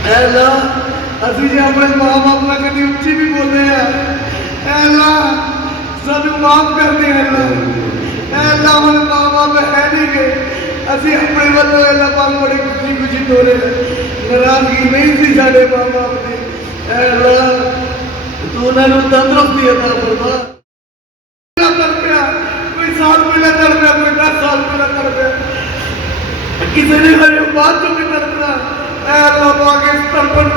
ਐ ਅੱਲਾ ਅਸੀਂ ਜੇ ਆਪਣੇ ਮਾਂ-ਬਾਪ ਨਾਲ ਕਦੀ ਉੱਚੀ ਵੀ ਬੋਲੇ ਆ ਐ ਅੱਲਾ ਸਾਨੂੰ ਮਾਫ ਕਰ ਦੇ ਐ ਅੱਲਾ ਐ ਅੱਲਾ ਹੁਣ ਮਾਂ-ਬਾਪ ਹੈ ਨਹੀਂ ਗੇ ਅਸੀਂ ਆਪਣੇ ਵੱਲੋਂ ਅੱਲਾ ਪਾਕ ਬੜੀ ਖੁਸ਼ੀ ਖੁਸ਼ੀ ਤੋਰੇ ਨਾਰਾਜ਼ਗੀ ਨਹੀਂ ਸੀ ਸਾਡੇ ਮਾਂ-ਬਾਪ ਦੀ ਐ ਅੱਲਾ ਤੂੰ ਉਹਨਾਂ ਨੂੰ ਤੰਦਰੁਸਤੀ ਅਤਾ ਫਰਮਾ ਕਰ ਪਿਆ ਕੋਈ ਸਾਲ ਪਹਿਲਾਂ ਕਰ ਪਿਆ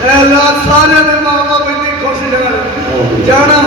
ਐ ਅੱਲਾ ਸਾਰਿਆਂ ਦੇ ਮਾਂ-ਬਾਪ ਇੰਨੇ ਖੁਸ਼ ਜਾਣ ਜਾਣਾ